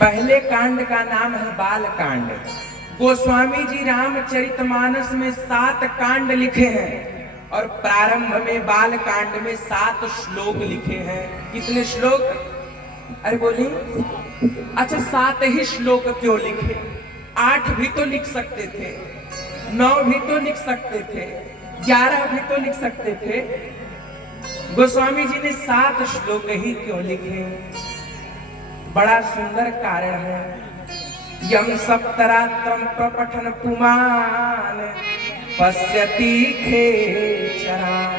पहले कांड का नाम है बाल कांड। गोस्वामी जी रामचरितमानस में 7 कांड लिखे हैं और प्रारंभ में बाल कांड में 7 श्लोक लिखे हैं। कितने श्लोक? अरे बोलिए। अच्छा 7 ही श्लोक क्यों लिखे? 8 भी तो लिख सकते थे, 9 भी तो लिख सकते थे, 11 भी तो लिख सकते थे। गोस्वामी जी ने 7 श्लोक ही क्यों लिखे? बड़ा सुंदर कारण है। यम सप्तरात्रम प्रपठन पुमान पश्यति खेचरान।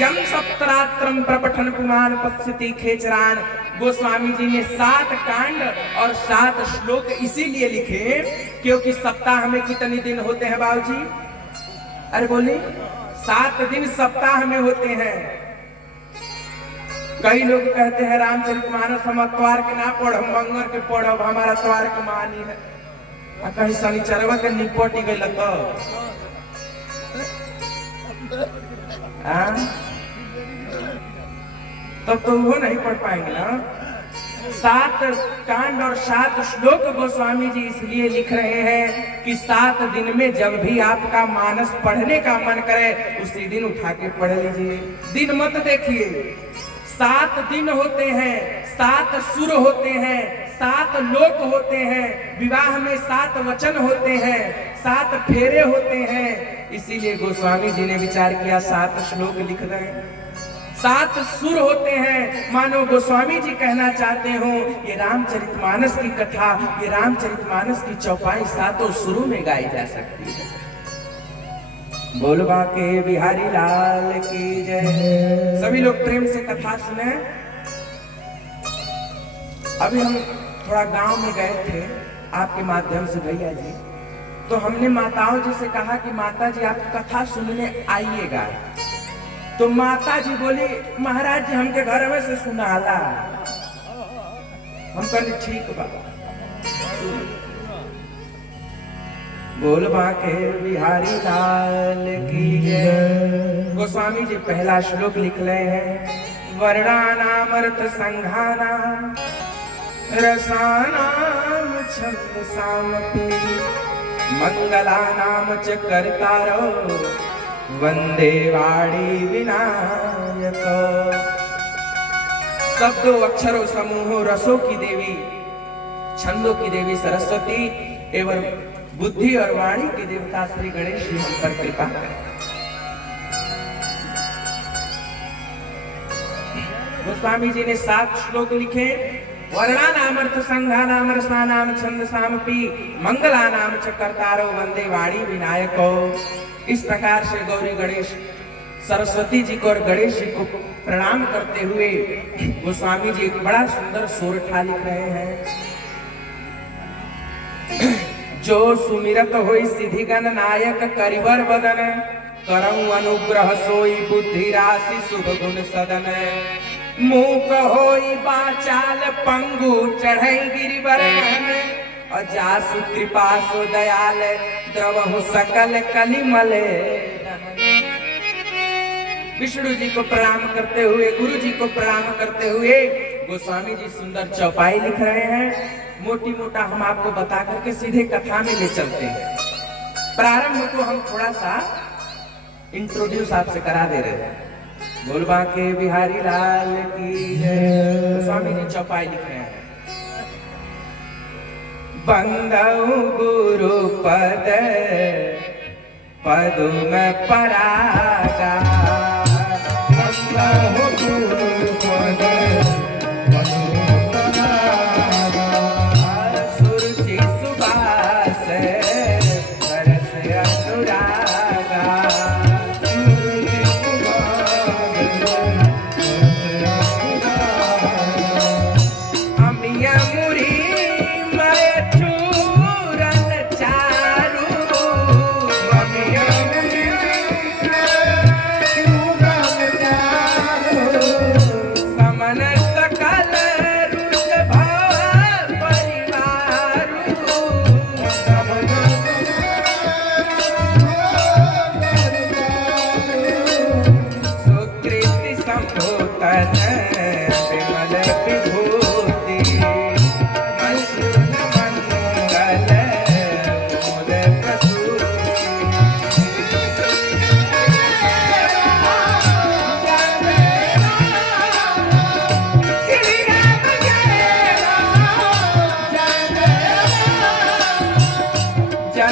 यम सप्तरात्रम प्रपठन पुमान पश्यति खेचरान। गोस्वामी जी ने 7 कांड और 7 श्लोक इसीलिए लिखे क्योंकि सप्ताह में कितने दिन होते हैं बाबूजी? अरे बोलिए। 7 दिन सप्ताह में होते हैं। कई लोग कहते हैं रामचरितमानस हम अतवार के ना पढ़ब, मंगर के पढ़ब, हमारा अतवार के मानी है। कहीं शनिचरवा के निपट गई तब तो वो नहीं पढ़ पाएंगे ना। 7 कांड और 7 श्लोक गोस्वामी जी इसलिए लिख रहे हैं कि 7 दिन में जब भी आपका मानस पढ़ने का मन करे उसी दिन उठा के पढ़ लीजिए। दिन मत देखिए। 7 दिन होते हैं, 7 सुर होते हैं, 7 लोक होते हैं, विवाह में 7 वचन होते हैं, 7 फेरे होते हैं। इसीलिए गोस्वामी जी ने विचार किया 7 श्लोक लिख रहे हैं। 7 सुर होते हैं। मानो गोस्वामी जी कहना चाहते हो ये रामचरितमानस की कथा, ये रामचरितमानस की चौपाई 7 सुरों में गाई जा सकती है। बोलबा के बिहारी लाल की जय। सभी लोग प्रेम से कथा सुने। अभी हम थोड़ा गांव में गए थे आपके माध्यम से भैया जी, तो हमने माताओं जी से कहा कि माता जी आप कथा सुनने आइएगा। तो माता जी बोली महाराज जी हमके घर में से सुनाला। हम कहने ठीक बा। बोलबा के बिहारी लाल की जय। गोस्वामी जी पहला श्लोक लिख रहे हैं। वर्णानामर्थ संघानाम रसानाम छंदसामपि मंगलानाम च कर्तारो वंदे वाणी विनायक। शब्दों अक्षरों समूहों रसों की देवी, छंदों की देवी सरस्वती एवं बुद्धि और वाणी के देवता श्री गणेश जी हम पर कृपा करें। गोस्वामी जी ने 7 श्लोक लिखे। वर्णानामर्थ संघानाम रसानाम छंदसामपि मंगलानाम च कर्तारो वंदे वाणी विनायको। इस प्रकार से गौरी गणेश सरस्वती जी को और गणेश जी को प्रणाम करते हुए गोस्वामी जी एक बड़ा सुंदर सोरठा लिख रहे हैं। जो सुमिरत होई सिद्धि गण नायक करिवर बदन करऊ अनुग्रह सोई बुद्धि राशि शुभ गुण सदन। मूक होई बाचाल पंगु चढ़ई गिरिवर और जासु कृपा सो दयाल द्रवहु सकल कलिमले। विष्णु जी को प्रणाम करते हुए, गुरु जी को प्रणाम करते हुए गोस्वामी जी सुंदर चौपाई लिख रहे हैं। मोटी मोटा हम आपको बता करके सीधे कथा में ले चलते हैं। प्रारंभ को हम थोड़ा सा इंट्रोड्यूस आपसे करा दे रहे हैं। बोलबा के बिहारी लाल की जय। गोस्वामी जी चौपाई लिख रहे हैं। बंदऊ गुरु पद पदुम परागा। बंदऊ गुरु पद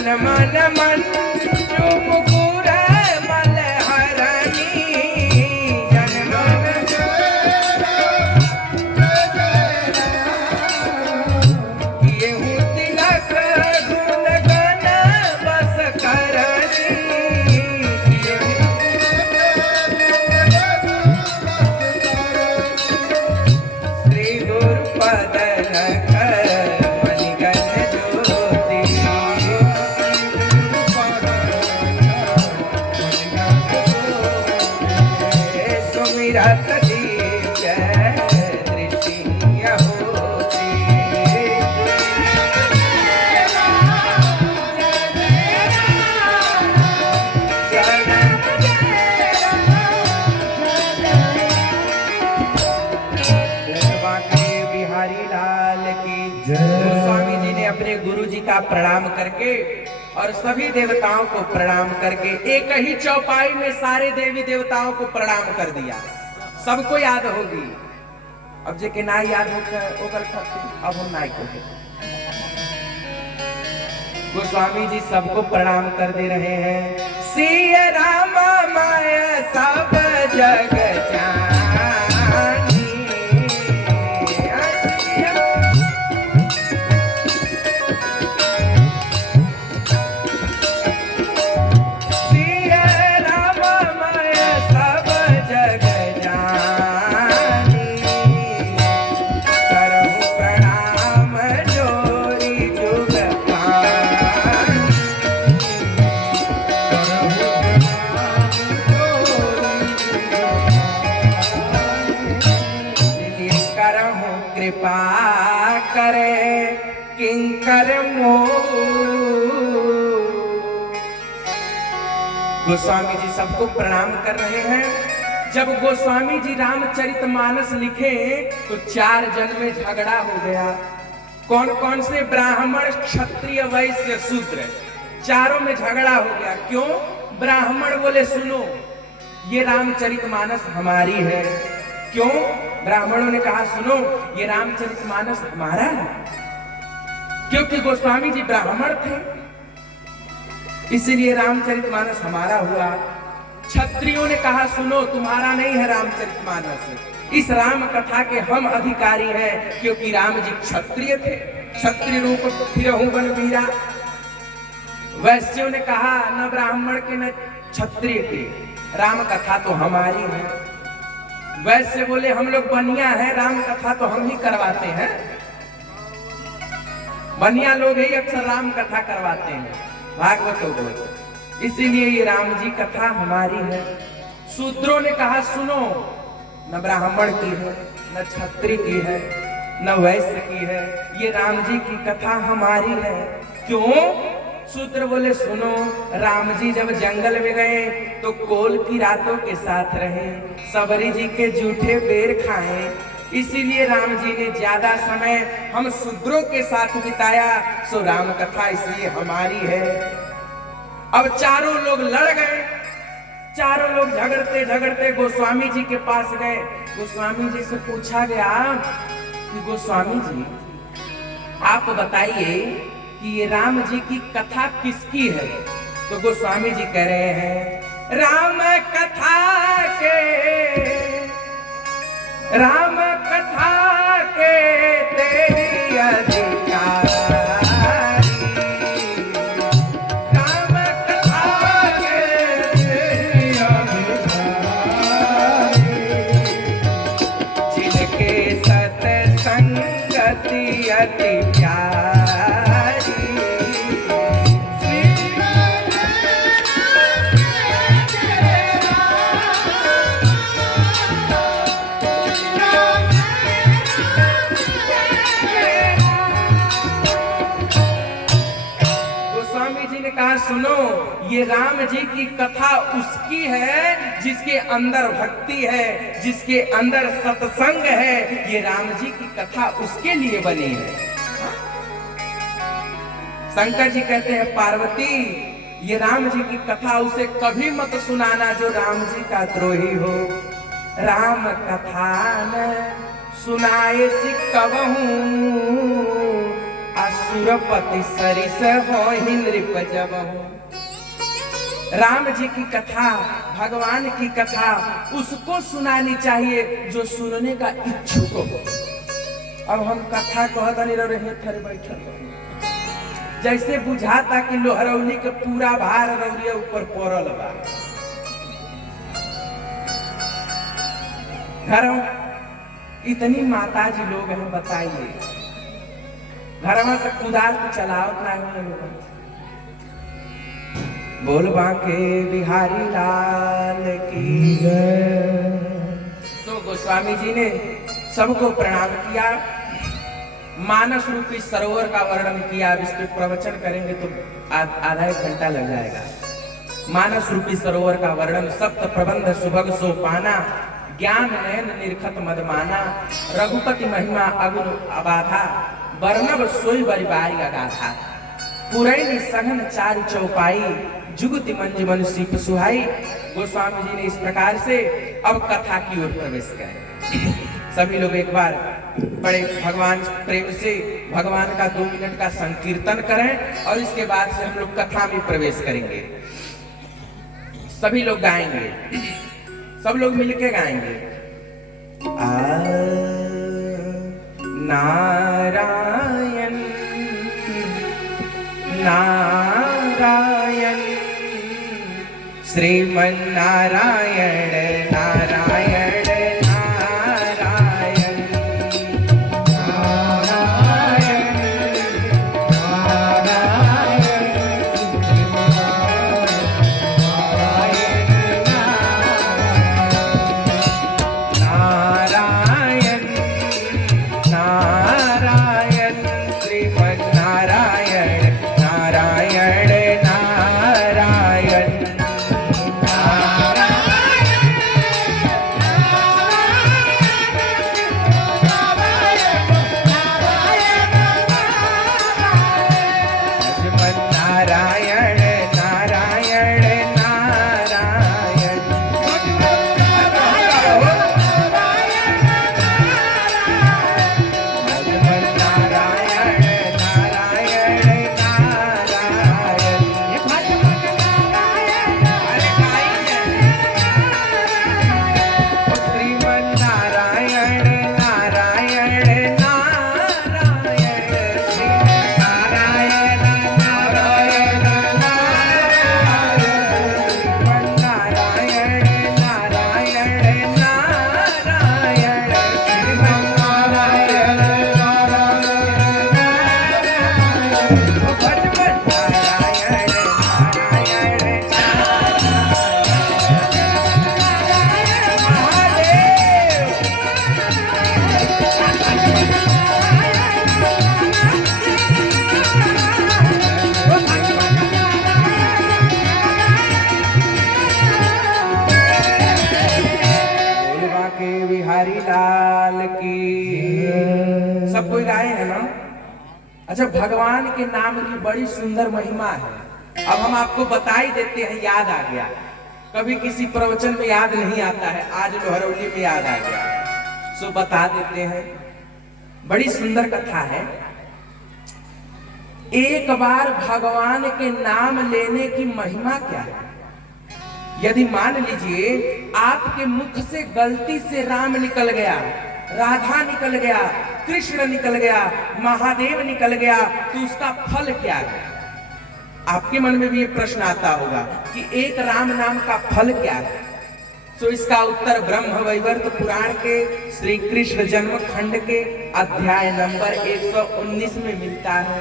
तन मन मन जो मुकुर मलहरणी जन मन येहू तिलक गुण गण बस करणी श्री गुरुपद का प्रणाम करके और सभी देवताओं को प्रणाम करके एक ही चौपाई में सारे देवी देवताओं को प्रणाम कर दिया। सबको याद होगी। अब जे के ना याद होकर अब हम ना को गोस्वामी जी सबको प्रणाम कर दे रहे हैं। सिया राम माय सब जग जानी सिया राम माय सब जग जानी करहु प्रणाम जोरी जुग कृपा करे किंकर मोह। गोस्वामी जी सबको प्रणाम कर रहे हैं। जब गोस्वामी जी रामचरितमानस लिखे तो 4 जन में झगड़ा हो गया। कौन कौन से? ब्राह्मण, क्षत्रिय, वैश्य, शूद्र, चारों में झगड़ा हो गया। क्यों? ब्राह्मण बोले सुनो ये रामचरितमानस हमारी है। क्यों? ब्राह्मणों ने कहा सुनो ये रामचरितमानस हमारा है। क्योंकि गोस्वामी जी ब्राह्मण थे इसलिए रामचरितमानस हमारा हुआ। क्षत्रियों ने कहा सुनो तुम्हारा नहीं है रामचरितमानस, इस राम कथा के हम अधिकारी हैं क्योंकि राम जी क्षत्रिय थे, क्षत्रिय रूप फिरहु बन वीरा। वैश्यों ने कहा न ब्राह्मण के न क्षत्रिय के, राम कथा तो हमारी है। वैसे बोले हम लोग बनिया हैं, राम कथा तो हम ही करवाते हैं। बनिया लोग ही अक्सर राम कथा करवाते हैं, भागवत बोल, इसीलिए ये राम जी कथा हमारी है। शूद्रों ने कहा सुनो न ब्राह्मण की है न क्षत्रिय की है न वैश्य की है, ये राम जी की कथा हमारी है। क्यों? शूद्र बोले सुनो राम जी जब जंगल में गए तो कोल की रातों के साथ रहे, सबरी जी के जूठे बेर खाए, इसीलिए राम जी ने ज्यादा समय हम शूद्रों के साथ बिताया, सो राम कथा इसलिए हमारी है। अब चारों लोग लड़ गए, चारों लोग झगड़ते झगड़ते गोस्वामी जी के पास गए। गोस्वामी जी से पूछा गया कि गोस्वामी जी आप बताइए कि ये राम जी की कथा किसकी है? तो गोस्वामी जी कह रहे हैं राम कथा के तेरी अधिकारी, राम कथा के तेरी अधिकारी, जिनके सत्संगति अति प्यारी। कहा सुनो ये राम जी की कथा उसकी है जिसके अंदर भक्ति है, जिसके अंदर सत्संग है, ये राम जी की कथा उसके लिए बनी है। शंकर जी कहते हैं पार्वती ये राम जी की कथा उसे कभी मत सुनाना जो राम जी का द्रोही हो। राम कथा न सुनाए सिकबहू असुर सुरपति सरिस होहि नृप जबहु। राम जी की कथा, भगवान की कथा उसको सुनानी चाहिए जो सुनने का इच्छुक हो। अब हम कथा कहता नहीं रहे थरे बैठल, जैसे बुझाता कि लोहरौली के पूरा भार रौरिया ऊपर पड़ल बा। घर इतनी माता जी लोग हैं, बताइए घर में तक कुदार तो चलाओ ना। बोल बांके बिहारी लाल की जय। तो गोस्वामी जी ने सबको प्रणाम किया, मानस रूपी सरोवर का वर्णन किया। अब इसके प्रवचन करेंगे तो आधा एक घंटा लग जाएगा। मानस रूपी सरोवर का वर्णन, सप्त प्रबंध सुभग सोपाना, ज्ञान नयन निर्खत मदमाना, रघुपति महिमा अगुण अबाधा, वर्णव सोई बरिबाई गाथा, पुरैनी सघन चारि चौपाई, जुगति मंज मनुष्य सुहाई। गोस्वामी जी ने इस प्रकार से अब कथा की ओर प्रवेश किया। सभी लोग एक बार बड़े भगवान प्रेम से भगवान का 2 मिनट का संकीर्तन करें और इसके बाद से हम लोग कथा में प्रवेश करेंगे। सभी लोग गाएंगे, सब लोग मिलके गाएंगे। नारायण नारायण श्रीमन नारायण नारायण अच्छा, भगवान के नाम की बड़ी सुंदर महिमा है। अब हम आपको बता ही देते हैं, याद आ गया। कभी किसी प्रवचन में याद नहीं आता है, आज लोहरौली में याद आ गया, सो बता देते हैं। बड़ी सुंदर कथा है। एक बार भगवान के नाम लेने की महिमा क्या है। यदि मान लीजिए आपके मुख से गलती से राम निकल गया, राधा निकल गया, कृष्ण निकल गया, महादेव निकल गया, तो उसका फल क्या है। आपके मन में भी ये प्रश्न आता होगा कि एक राम नाम का फल क्या है। तो इसका उत्तर ब्रह्म वैवर्त पुराण के श्री कृष्ण जन्म खंड के अध्याय नंबर 119 में मिलता है।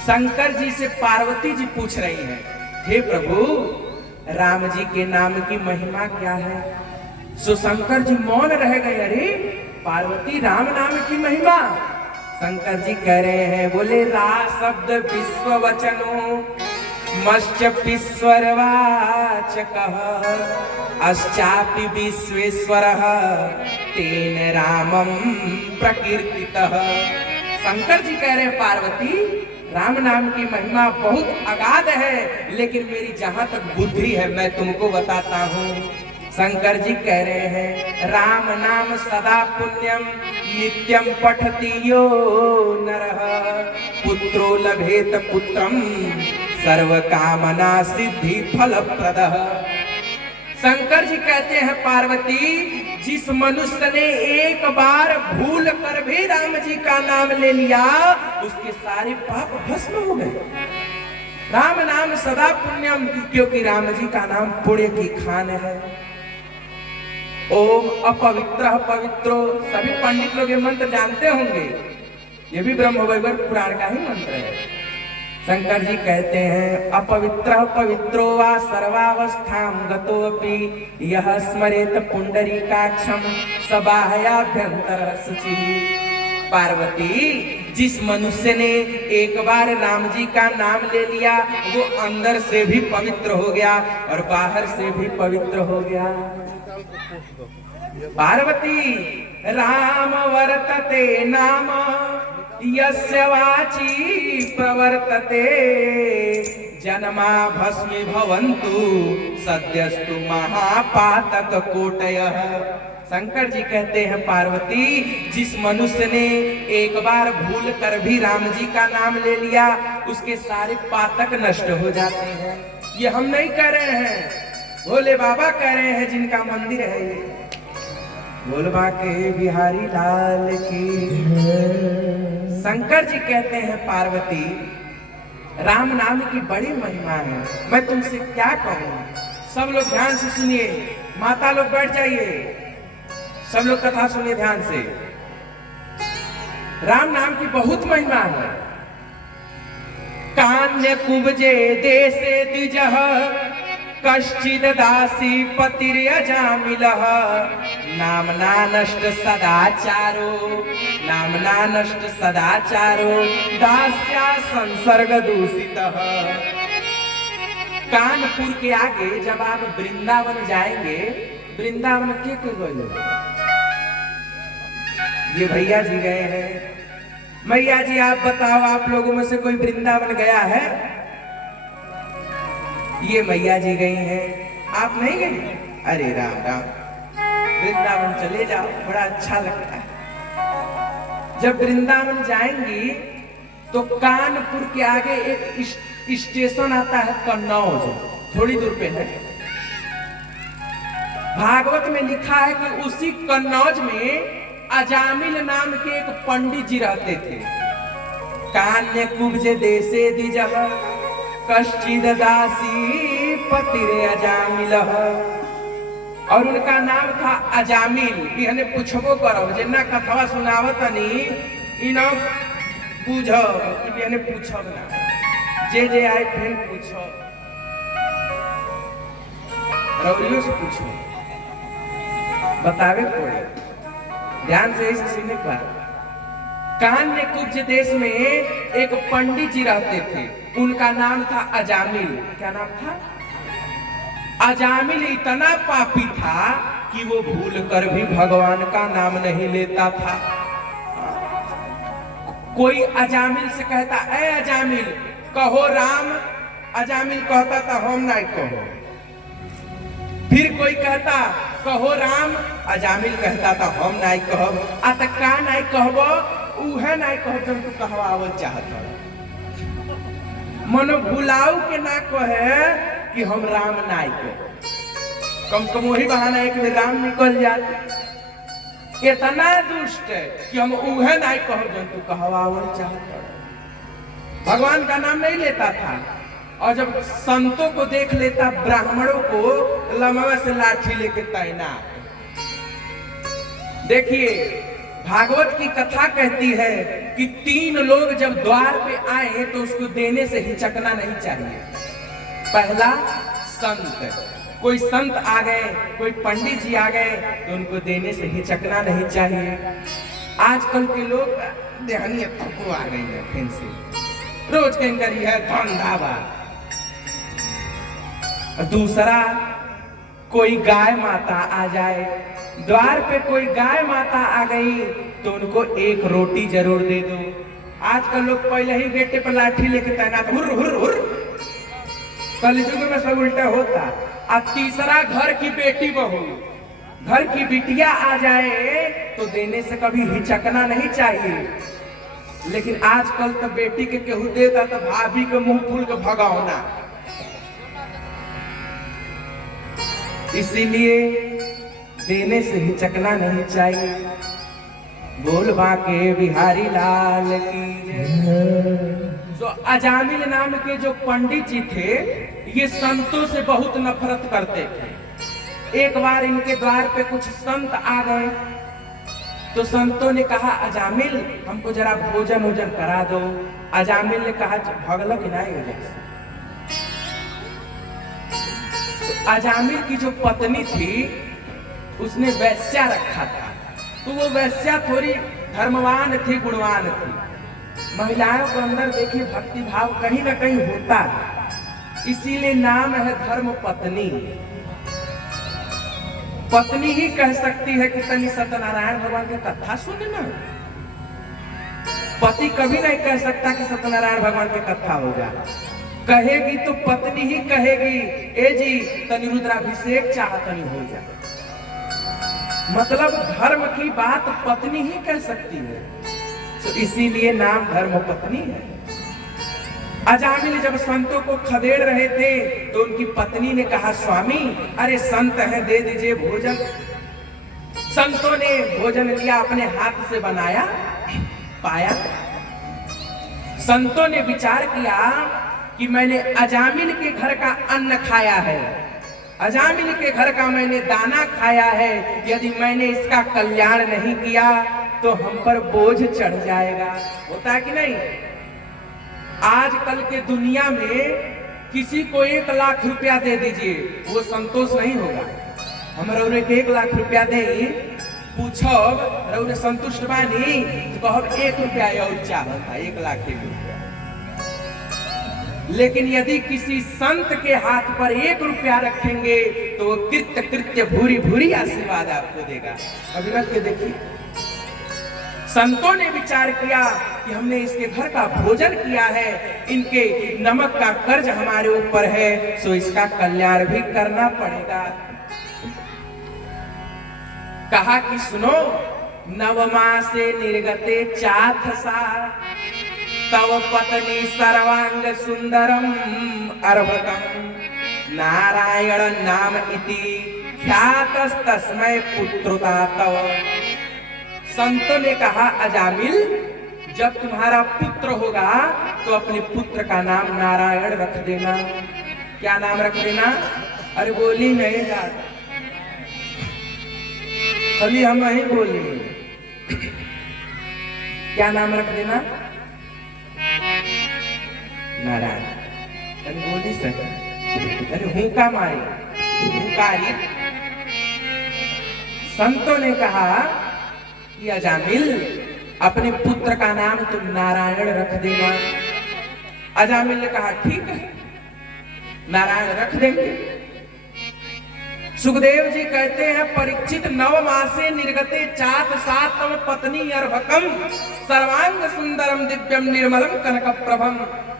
शंकर जी से पार्वती जी पूछ रही हैं, हे प्रभु, राम जी के नाम की महिमा क्या है। सो शंकर जी मौन रह गए। अरे पार्वती, राम नाम की महिमा। शंकर जी कह रहे हैं, बोले रा शब्द विश्व वचनो मश्चपीश्वर वाचकः अश्चापि विश्वेश्वरः तेन रामं प्रकीर्तितः। शंकर जी कह रहे हैं, पार्वती, राम नाम की महिमा बहुत अगाध है, लेकिन मेरी जहां तक बुद्धि है मैं तुमको बताता हूँ। शंकर जी कह रहे हैं, राम नाम सदा पुण्यम नित्यम पठति यो नरः पुत्रो लभेत पुत्रम सर्व कामना सिद्धि फल प्रदः। शंकर जी कहते हैं पार्वती, जिस मनुष्य ने एक बार भूल कर भी राम जी का नाम ले लिया उसके सारे पाप भस्म हो गए। राम नाम सदा पुण्यम, क्योंकि राम जी का नाम पुण्य की खान है। ओम अपवित्र पवित्रो, सभी पंडित लोग ये मंत्र जानते होंगे, ये भी ब्रह्मवैवर्त पुराण का ही मंत्र है। शंकर जी कहते हैं अपवित्र पवित्रो वा सर्वावस्थां गतोऽपि यह स्मरेत पुंडरीकाक्षं सबाह्याभ्यंतर शुचिः। पार्वती, जिस मनुष्य ने एक बार राम जी का नाम ले लिया वो अंदर से भी पवित्र हो गया और बाहर से भी पवित्र हो गया। पार्वती, राम वर्तते नाम यस्य वाची प्रवर्तते जन्मा भस्मी भवन्तु सद्यस्तु महापातक कोटयः। शंकर जी कहते हैं पार्वती, जिस मनुष्य ने एक बार भूल कर भी राम जी का नाम ले लिया उसके सारे पातक नष्ट हो जाते हैं। ये हम नहीं कह रहे हैं, भोले बाबा कह रहे हैं जिनका मंदिर है ये। बोलबा के बिहारी लाल की। शंकर जी कहते हैं पार्वती, राम नाम की बड़ी महिमा है, मैं तुमसे क्या कहूं। सब लोग ध्यान से सुनिए, माता लोग बैठ जाइए, सब लोग कथा सुनिए ध्यान से। राम नाम की बहुत महिमा है। कान्य कुब्जे देशे द्विजः कश्चिद दासी पतिर्यजामिलः नामना नष्ट सदाचारो नामना नष्ट सदाचारो दास्या संसर्ग दूषितः। कानपुर के आगे जब आप वृंदावन जाएंगे, वृंदावन के गए, ये भैया जी गए हैं। मैया जी आप बताओ, आप लोगों में से कोई वृंदावन गया है? ये मैया जी गई हैं, आप नहीं गए? अरे राम राम, वृंदावन चले जाओ, बड़ा अच्छा लगता है। जब वृंदावन जाएंगी तो कानपुर के आगे एक स्टेशन आता है कन्नौज, थोड़ी दूर पे है। भागवत में लिखा है कि उसी कन्नौज में अजामिल नाम के एक पंडित जी रहते थे। कान्य कुब्जे देशे द्विजः कश्चिद दासी पतिरे अजामिलः, और उनका नाम था अजामिल। बिहने पूछबो करो, जिन्ना कथवा सुनावतनी इनो पूछो, बिहने पूछब ना, जे आए फिर पूछो, रौलियों से पूछो, बतावे पड़े, ध्यान से इसे सुनने पर। कान्य कुब्ज देश में एक पंडित जी रहते थे, उनका नाम था अजामिल। क्या नाम था? अजामिल इतना पापी था कि वो भूल कर भी भगवान का नाम नहीं लेता था। कोई अजामिल से कहता, ऐ अजामिल कहो राम, अजामिल कहता था हम नहीं कहो। फिर कोई कहता कहो राम, अजामिल कहता था हम नहीं कहब। आ त का नहीं कहबो, उहे नहीं कहब जब तू कहवावल चाहत। मनो भुलाऊ के ना कहे कि हम राम नहीं कहे, कम से कम वही बहाना एक में राम निकल जाते। इतना दुष्ट है कि हम उहे नहीं कहब जब तू कहवावल चाहत। भगवान का नाम नहीं लेता था, और जब संतों को देख लेता, ब्राह्मणों को लमवा से लाठी लेके तैनात। देखिए भागवत की कथा कहती है कि 3 लोग जब द्वार पे आए तो उसको देने से हिचकना नहीं चाहिए। पहला संत, कोई संत आ गए, कोई पंडित जी आ गए तो उनको देने से हिचकना नहीं चाहिए। आजकल के लोग देहनी थप्पू आ गई है, फिर से रोज कहीं करी है धंधावा। दूसरा, कोई गाय माता आ जाए, द्वार पे कोई गाय माता आ गई तो उनको एक रोटी जरूर दे दो। आजकल लोग पहले ही गेटे पर लाठी लेके तैनात, हुर हुर हुर। कलयुग में सब उल्टा होता। अब तीसरा, घर की बेटी बहू, घर की बिटिया आ जाए तो देने से कभी हिचकना नहीं चाहिए। लेकिन आजकल तो बेटी के केहू देता तो भाभी के मुंह फूल के भगावना। इसीलिए देने से हिचकना नहीं चाहिए। बोल बाके बिहारी लाल की जय। तो अजामिल नाम के जो पंडित जी थे ये संतों से बहुत नफरत करते थे। एक बार इनके द्वार पे कुछ संत आ गए तो संतों ने कहा अजामिल हमको जरा भोजन वोजन करा दो। अजामिल ने कहा भगला कि नहीं। तो अजामिल की जो पत्नी थी उसने वैश्या रखा था, तो वो वैश्या थोड़ी धर्मवान थी, गुणवान थी। महिलाओं के अंदर देखिए भक्ति भाव कहीं ना कहीं होता है, इसीलिए नाम है धर्म पत्नी। पत्नी ही कह सकती है कि तनी सत्यनारायण भगवान की कथा सुने ना। पति कभी नहीं कह सकता कि सत्यनारायण भगवान की कथा हो जाए। कहेगी तो पत्नी ही कहेगी ए जी तनी रुद्राभिषेक चाहतनी हो जाए। मतलब धर्म की बात पत्नी ही कह सकती है, तो इसीलिए नाम धर्म पत्नी है। अजामिल जब संतों को खदेड़ रहे थे तो उनकी पत्नी ने कहा स्वामी अरे संत हैं दे दीजिए भोजन। संतों ने भोजन लिया, अपने हाथ से बनाया, पाया। संतों ने विचार किया कि मैंने अजामिल के घर का अन्न खाया है, अजामिल के घर का मैंने दाना खाया है। यदि मैंने इसका कल्याण नहीं किया तो हम पर बोझ चढ़ जाएगा। होता है कि नहीं? आजकल के दुनिया में किसी को 1 लाख रुपया दे दीजिए वो संतोष नहीं होगा। हम रौरे के 1 लाख रुपया दे पूछो रौरे संतुष्ट बानी तो कहब 1 रुपया और चाहता 1 लाख रुपया। लेकिन यदि किसी संत के हाथ पर 1 रुपया रखेंगे तो वो कृत्य कृत्य भूरी भूरी आशीर्वाद आपको देगा। अभी रख के देखिए। संतों ने विचार किया कि हमने इसके घर का भोजन किया है, इनके नमक का कर्ज हमारे ऊपर है, सो इसका कल्याण भी करना पड़ेगा। कहा कि सुनो नवमा से निर्गते चाथ सा तव पत्नी सर्वांग सुंदरम अर्भकम नारायण नाम इति ख्यातस तस्मै पुत्रता तव। संतों ने कहा अजामिल जब तुम्हारा पुत्र होगा तो अपने पुत्र का नाम नारायण रख देना। क्या नाम रख देना? अरे बोली नहीं यार, खाली हम नहीं बोली। क्या नाम रख देना? नारायण। अरे बोली सर, अरे हुंका मारी, हुंकारी। संतों ने कहा कि अजामिल अपने पुत्र का नाम तुम नारायण रख देना। अजामिल ने कहा ठीक है नारायण रख देंगे। सुखदेव जी कहते हैं परीक्षित 9 मासे निर्गते चात सातम पत्नी अर्भकम सर्वांग सुंदरम दिव्यम निर्मलम कनक प्रभम।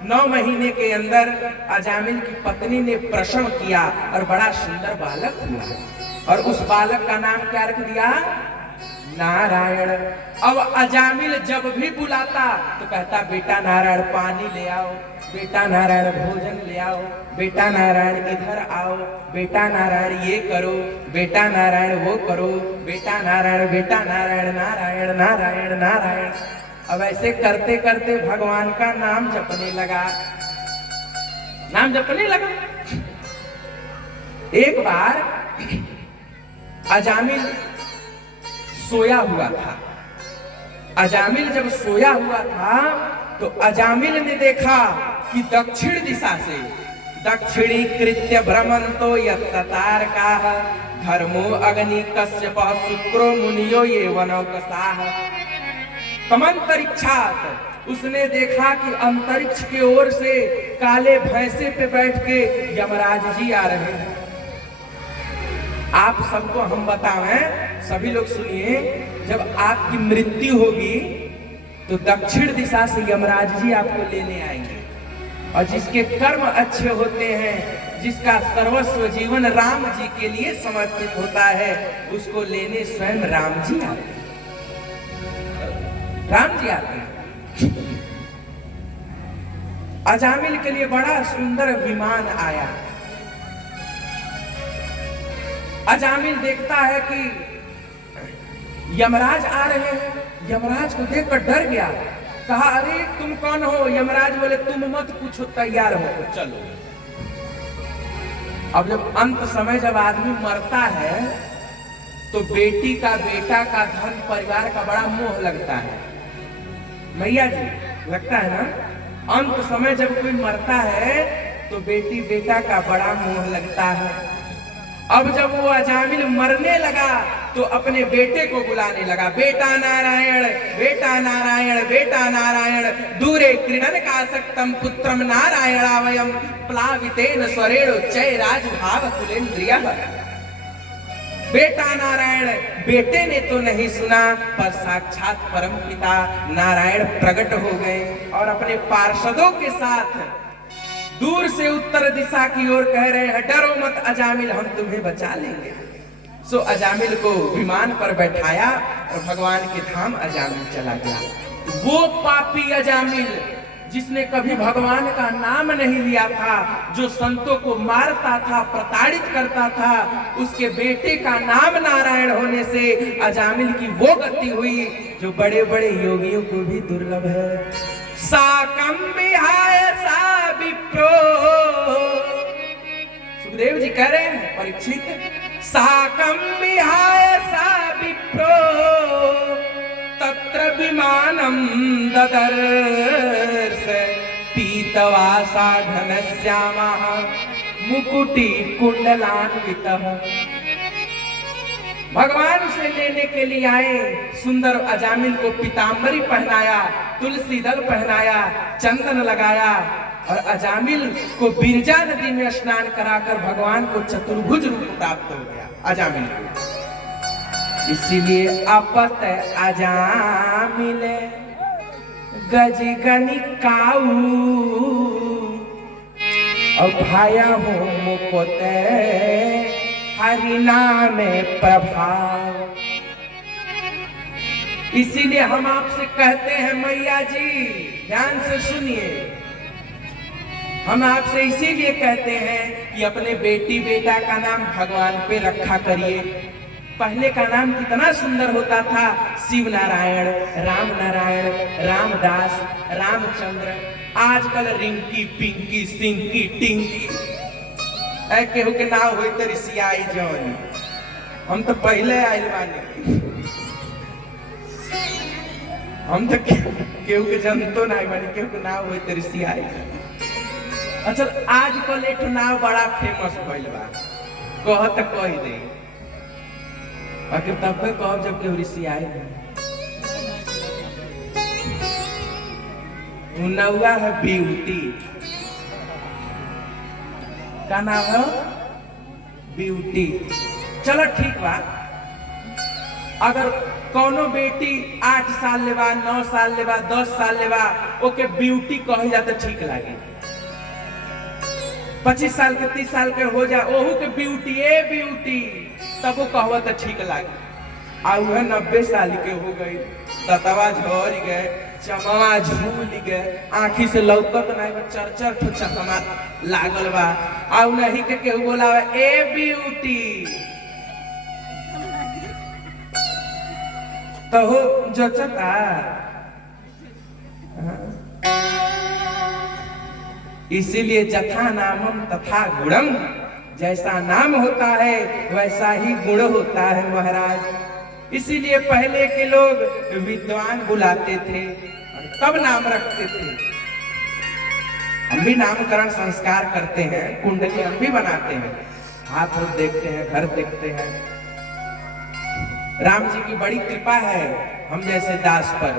9 महीने के अंदर अजामिल की पत्नी ने प्रसव किया और बड़ा सुंदर बालक हुआ और उस बालक का नाम क्या रख दिया? नारायण। अब अजामिल जब भी बुलाता तो कहता बेटा नारायण पानी ले आओ, बेटा नारायण भोजन ले आओ, बेटा नारायण इधर आओ, बेटा नारायण ये करो, बेटा नारायण वो करो, बेटा नारायण नारायण नारायण नारायण। अब ऐसे करते करते भगवान का नाम जपने लगा, नाम जपने लगा। एक बार अजामिल सोया हुआ था। अजामिल जब सोया हुआ था तो अजामिल ने देखा कि दक्षिण दिशा से दक्षिणी कृत्य भ्रमंतो यत्तार का धर्मो अग्नि कश्यप शुक्रो मुनियो ये वनौकसाह। तमंतरिक्षात उसने देखा कि अंतरिक्ष की ओर से काले भैंसे पे बैठ के यमराज जी आ रहे हैं। आप सबको हम बतावें, सभी लोग सुनिए, जब आपकी मृत्यु होगी तो दक्षिण दिशा से यमराज जी आपको लेने आएंगे और जिसके कर्म अच्छे होते हैं, जिसका सर्वस्व जीवन राम जी के लिए समर्पित होता है, उसको लेने स्वयं राम जी आते हैं। राम जी आते हैं। अजामिल के लिए बड़ा सुंदर विमान आया। अजामिल देखता है कि यमराज आ रहे हैं। यमराज को देखकर डर गया। कहा, अरे तुम कौन हो? यमराज बोले, तुम मत पूछो, तैयार हो तो चलो। अब जब अंत समय जब आदमी मरता है तो बेटी का, बेटा का, धन परिवार का बड़ा मोह लगता है। मैया जी, लगता है ना? अंत समय जब कोई मरता है तो बेटी बेटा का बड़ा मोह लगता है। अब जब वो अजामिल मरने लगा तो अपने बेटे को बुलाने लगा, बेटा नारायण, बेटा नारायण, बेटा नारायण, दूरे कृणन कासक्तम पुत्रम नारायणावयम प्लावितेन स्वरेण उच्चै राजभाव कुलेन्द्रियः। बेटा नारायण, बेटे ने तो नहीं सुना, पर साक्षात परम पिता नारायण प्रकट हो गए और अपने पार्षदों के साथ दूर से उत्तर दिशा की ओर कह रहे हैं, डरो मत अजामिल, हम तुम्हें बचा लेंगे। सो अजामिल को विमान पर बैठाया और भगवान के धाम अजामिल चला गया। वो पापी अजामिल जिसने कभी भगवान का नाम नहीं लिया था, जो संतों को मारता था, प्रताड़ित करता था, उसके बेटे का नाम नारायण होने से अजामिल की वो गति हुई जो बड़े बड़े योगियों को भी दुर्लभ है। साकं विहाय सा विप्रो, सुखदेव जी कह रहे हैं परीक्षित, साकं विहाय सा विप्रो तत्र विमानम ददर्श पीतवासा घनश्यामः मुकुटि कुंडलान्वितः। भगवान उसे लेने के लिए आए। सुंदर अजामिल को पीतांबरी पहनाया, तुलसी दल पहनाया, चंदन लगाया और अजामिल को बिरजा नदी में स्नान कराकर भगवान को चतुर्भुज रूप प्राप्त हो गया अजामिल को। इसीलिए अपत अजामिल गजगनि काऊ और भाया हो मुकुट हरि नाम प्रभाव। इसीलिए हम आपसे कहते हैं मैया जी, ध्यान से सुनिए, हम आपसे इसीलिए कहते हैं कि अपने बेटी बेटा का नाम भगवान पे रखा करिए। पहले का नाम कितना सुंदर होता था, शिव नारायण, राम नारायण, रामदास, रामचंद्र। आजकल रिंकी, पिंकी, सिंकी, टिंकी केहू के नाम होई तो रिसियाई जौन। हम तो पहले आइल बानी, हम तो केहू के जनतो नहीं बानी, केहू के नाम होई तो रिसियाई। अच्छा, आजकल एक नाम बड़ा फेमस भइल बा, कहत कह दे, बाकी तब पे कहो जब केहू रिसियाई नौवा है ब्यूटी। का नाम है? ब्यूटी। चलो ठीक बा, अगर कोनो बेटी 8 साल लेवा, 9 साल लेवा, 10 साल लेवा, ओके ब्यूटी कही जाता ठीक लागे। 25 साल के 30 साल के हो जा, ओहू के ब्यूटी, ए ब्यूटी, तब वो कहवा तो ठीक लागे। आ वह 90 साल के हो गई, ततवा झड़ गए, चमवा झूल गए, आँखी से लौकत नहीं, चरचर ठो चश्मा लागल बा, आ नहीं के केहू बोलावा ए ब्यूटी, तो हो जचता। इसीलिए जथा नामम तथा गुणम, जैसा नाम होता है वैसा ही गुण होता है महाराज। इसीलिए पहले के लोग विद्वान बुलाते थे और तब नाम रखते थे। हम भी नामकरण संस्कार करते हैं, कुंडली हम भी बनाते हैं, हाथ हाथ देखते हैं, घर देखते हैं। राम जी की बड़ी कृपा है हम जैसे दास पर।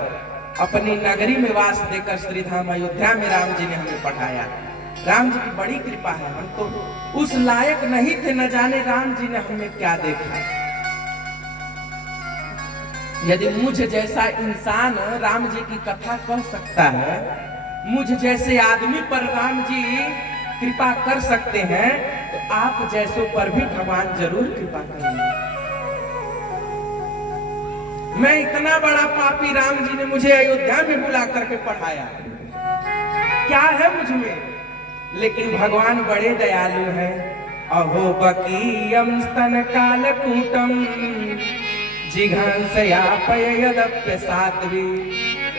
अपनी नगरी में वास देकर श्रीधाम अयोध्या में राम जी ने हमें पढ़ाया। राम जी की बड़ी कृपा है, हम तो उस लायक नहीं थे, न जाने राम जी ने हमें क्या देखा। यदि मुझ जैसा इंसान राम जी की कथा कह सकता है, मुझ जैसे आदमी पर राम जी कृपा कर सकते हैं, तो आप जैसों पर भी भगवान जरूर कृपा करेंगे। मैं इतना बड़ा पापी, राम जी ने मुझे अयोध्या में बुला करके पढ़ाया, क्या है मुझ में? लेकिन भगवान बड़े दयालु हैं। अहो बकीयम स्तन कालकूटम जिघांसयापय यदप्य साध्वी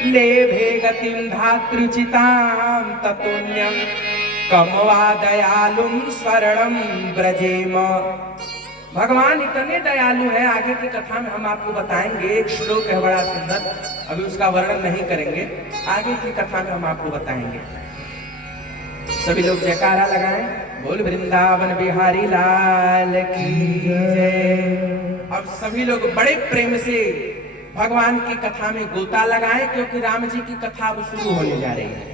लेभे गतिम धातृचिताम ततोन्यम कमवा दयालुम शरणम ब्रजेम। भगवान इतने दयालु हैं, आगे की कथा में हम आपको बताएंगे। एक श्लोक है बड़ा सुंदर, अभी उसका वर्णन नहीं करेंगे, आगे की कथा में हम आपको बताएंगे। सभी लोग जयकारा लगाएं, बोल वृंदावन बिहारी लाल की जय। अब सभी लोग बड़े प्रेम से भगवान की कथा में गोता लगाएं, क्योंकि राम जी की कथा अब शुरू होने जा रही है।